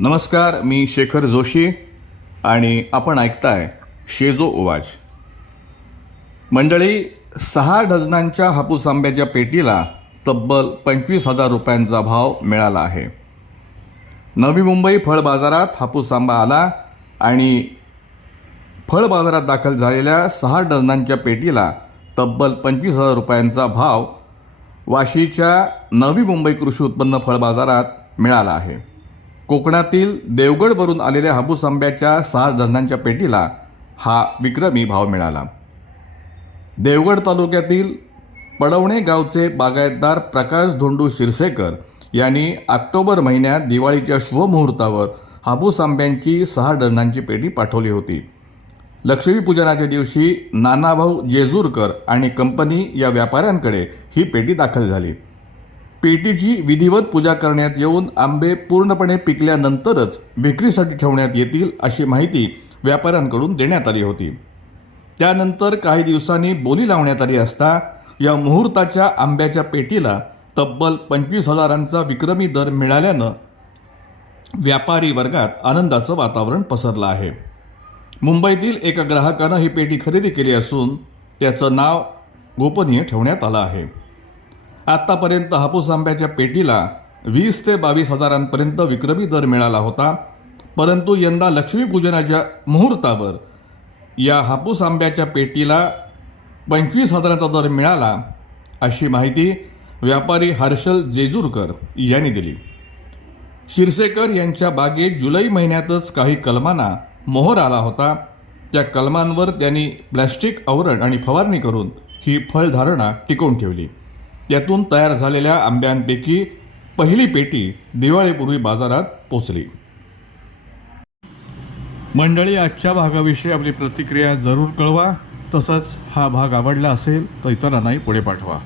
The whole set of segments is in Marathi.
नमस्कार मी शेखर जोशी आणि आपण ऐकताय शेजो उवाज मंडळी सहा डझनांच्या हापूस आंब्याच्या पेटीला तब्बल पंचवीस हजार रुपयांचा भाव मिळाला आहे. नवी मुंबई फळ बाजारात हापूस आंबा आला आणि फळ बाजारात दाखल झालेल्या सहा डझनांच्या पेटीला तब्बल पंचवीस हजार रुपयांचा भाव वाशीच्या नवी मुंबई कृषी उत्पन्न फळ बाजारात मिळाला आहे. कोकणातील देवगडवरून आलेल्या हापूस आंब्याच्या सहा डझनांच्या पेटीला हा विक्रमी भाव मिळाला. देवगड तालुक्यातील पडवणे गावचे बागायतदार प्रकाश धोंडू शिरसेकर यांनी ऑक्टोबर महिन्यात दिवाळीच्या शुभमुहूर्तावर हापूस आंब्यांची सहा डझनांची पेटी पाठवली होती. लक्ष्मीपूजनाच्या दिवशी नानाभाऊ जेजूरकर आणि कंपनी या व्यापाऱ्यांकडे ही पेटी दाखल झाली. पेटीची विधिवत पूजा करण्यात येऊन आंबे पूर्णपणे पिकल्यानंतरच विक्रीसाठी ठेवण्यात येतील अशी माहिती व्यापाऱ्यांकडून देण्यात आली होती. त्यानंतर काही दिवसांनी बोली लावण्यात आली असता या मुहूर्ताच्या आंब्याच्या पेटीला तब्बल पंचवीस हजारांचा विक्रमी दर मिळाल्यानं व्यापारी वर्गात आनंदाचं वातावरण पसरलं आहे. मुंबईतील एका ग्राहकानं ही पेटी खरेदी केली असून त्याचं नाव गोपनीय ठेवण्यात आलं आहे. आत्तापर्यंत हापूस आंब्याच्या पेटीला वीस ते बावीस हजारांपर्यंत विक्रमी दर मिळाला होता. परंतु यंदा लक्ष्मीपूजनाच्या मुहूर्तावर या हापूस आंब्याच्या पेटीला पंचवीस हजारांचा दर मिळाला अशी माहिती व्यापारी हर्षल जेजूरकर यांनी दिली. शिरसेकर यांच्या बागेत जुलै महिन्यातच काही कलमांना मोहर आला होता. त्या कलमांवर त्यांनी प्लॅस्टिक आवरण आणि फवारणी करून ही फळधारणा टिकवून ठेवली. त्यातून तयार झालेल्या आंब्यांपैकी पहिली पेटी दिवाळीपूर्वी बाजारात पोचली. मंडळी आजच्या भागाविषयी आपली प्रतिक्रिया जरूर कळवा. तसंच हा भाग आवडला असेल तर इतरांनाही पुढे पाठवा.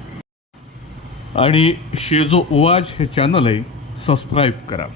आणि शेजो उवाज हे चॅनलही सबस्क्राईब करा.